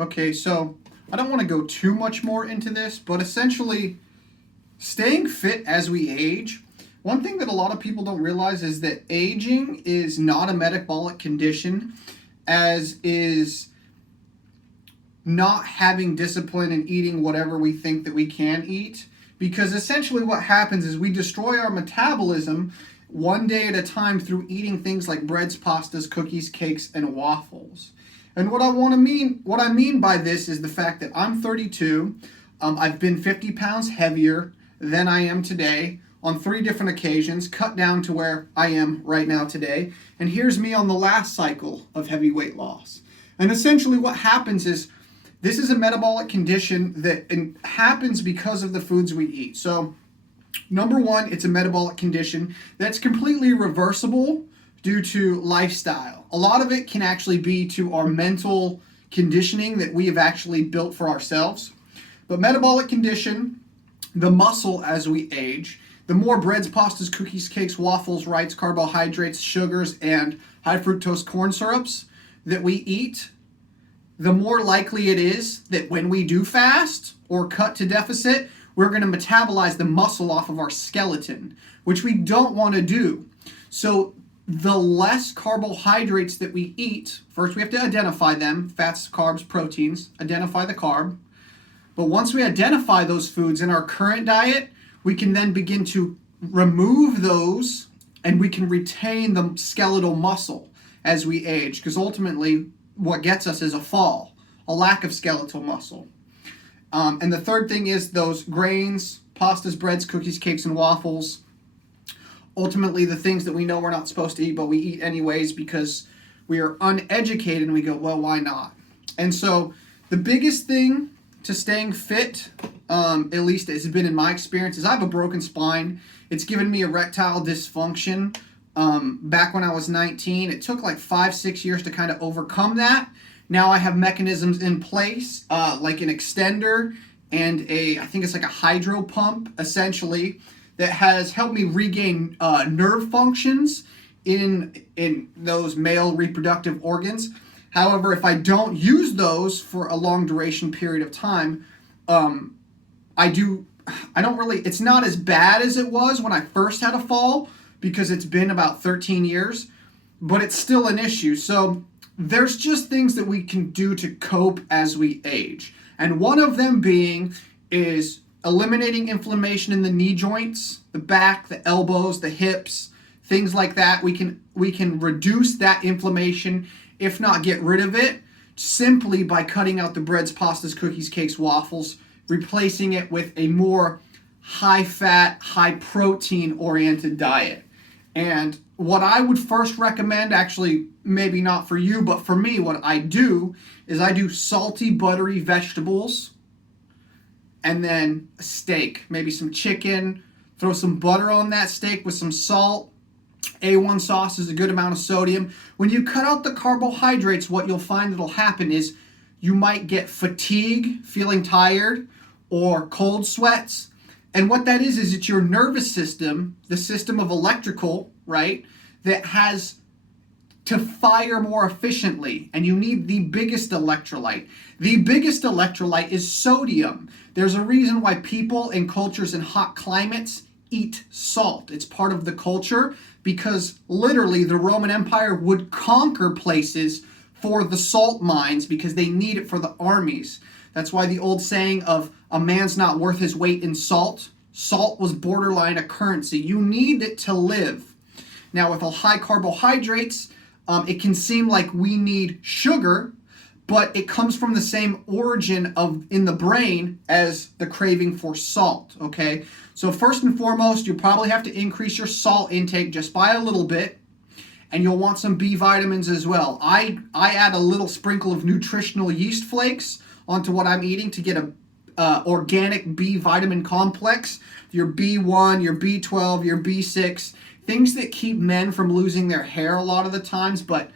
Okay, so I don't want to go too much more into this, but essentially, staying fit as we age, one thing that a lot of people don't realize is that aging is not a metabolic condition, as is not having discipline and eating whatever we think that we can eat. Because essentially what happens is we destroy our metabolism one day at a time through eating things like breads, pastas, cookies, cakes, and waffles. And what I mean by this is the fact that I'm 32. I've been 50 pounds heavier than I am today on 3 different occasions, cut down to where I am right now today. And here's me on the last cycle of heavy weight loss. And essentially what happens is this is a metabolic condition that happens because of the foods we eat. So, number one, it's a metabolic condition that's completely reversible due to lifestyle. A lot of it can actually be to our mental conditioning that we have actually built for ourselves. But metabolic condition, the muscle as we age, the more breads, pastas, cookies, cakes, waffles, rice, carbohydrates, sugars, and high fructose corn syrups that we eat, the more likely it is that when we do fast or cut to deficit, we're going to metabolize the muscle off of our skeleton, which we don't want to do. So the less carbohydrates that we eat, first we have to identify them, fats, carbs, proteins, identify the carb. But once we identify those foods in our current diet, we can then begin to remove those and we can retain the skeletal muscle as we age, because ultimately what gets us is a lack of skeletal muscle. And the third thing is those grains, pastas, breads, cookies, cakes, and waffles. Ultimately, the things that we know we're not supposed to eat, but we eat anyways because we are uneducated and we go, well, why not? And so the biggest thing to staying fit, at least it's been in my experience, is I have a broken spine. It's given me erectile dysfunction. Back when I was 19, it took like 5-6 years to kind of overcome that. Now I have mechanisms in place, like an extender and I think it's like a hydro pump, essentially, that has helped me regain nerve functions in those male reproductive organs. However, if I don't use those for a long duration period of time, it's not as bad as it was when I first had a fall, because it's been about 13 years, but it's still an issue. So there's just things that we can do to cope as we age. And one of them is eliminating inflammation in the knee joints, the back, the elbows, the hips, things like that. We can reduce that inflammation, if not get rid of it, simply by cutting out the breads, pastas, cookies, cakes, waffles, replacing it with a more high-fat, high-protein oriented diet. And what I would first recommend, actually maybe not for you, but for me, what I do is I do salty, buttery vegetables and then a steak, maybe some chicken, throw some butter on that steak with some salt. A1 sauce is a good amount of sodium. When you cut out the carbohydrates, what you'll find that'll happen is you might get fatigue, feeling tired, or cold sweats. And what that is it's your nervous system, the system of electrical, right, that has to fire more efficiently. And you need the biggest electrolyte. The biggest electrolyte is sodium. There's a reason why people in cultures in hot climates eat salt. It's part of the culture, because literally the Roman Empire would conquer places for the salt mines because they need it for the armies. That's why the old saying of a man's not worth his weight in salt. Salt was borderline a currency. You need it to live. Now with all high carbohydrates, it can seem like we need sugar, but it comes from the same origin in the brain as the craving for salt, okay? So first and foremost, you'll probably have to increase your salt intake just by a little bit, and you'll want some B vitamins as well. I add a little sprinkle of nutritional yeast flakes onto what I'm eating to get a organic B vitamin complex, your B1, your B12, your B6, things that keep men from losing their hair a lot of the times, but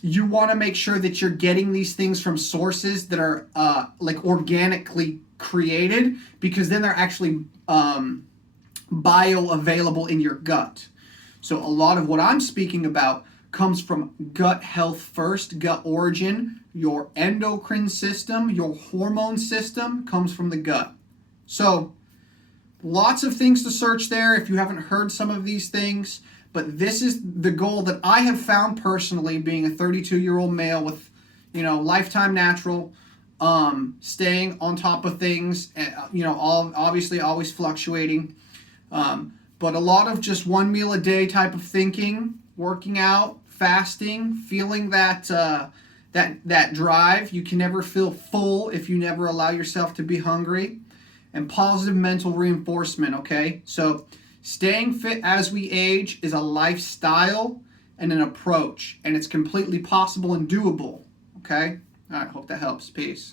you want to make sure that you're getting these things from sources that are like organically created, because then they're actually bioavailable in your gut. So a lot of what I'm speaking about comes from gut health first, gut origin. Your endocrine system, your hormone system comes from the gut. So, lots of things to search there if you haven't heard some of these things. But this is the goal that I have found personally, being a 32-year-old male with, lifetime natural, staying on top of things, all obviously always fluctuating. But a lot of just one meal a day type of thinking, working out, fasting, feeling that that drive. You can never feel full if you never allow yourself to be hungry. And positive mental reinforcement, okay? So staying fit as we age is a lifestyle and an approach, and it's completely possible and doable, okay? All right, hope that helps. Peace.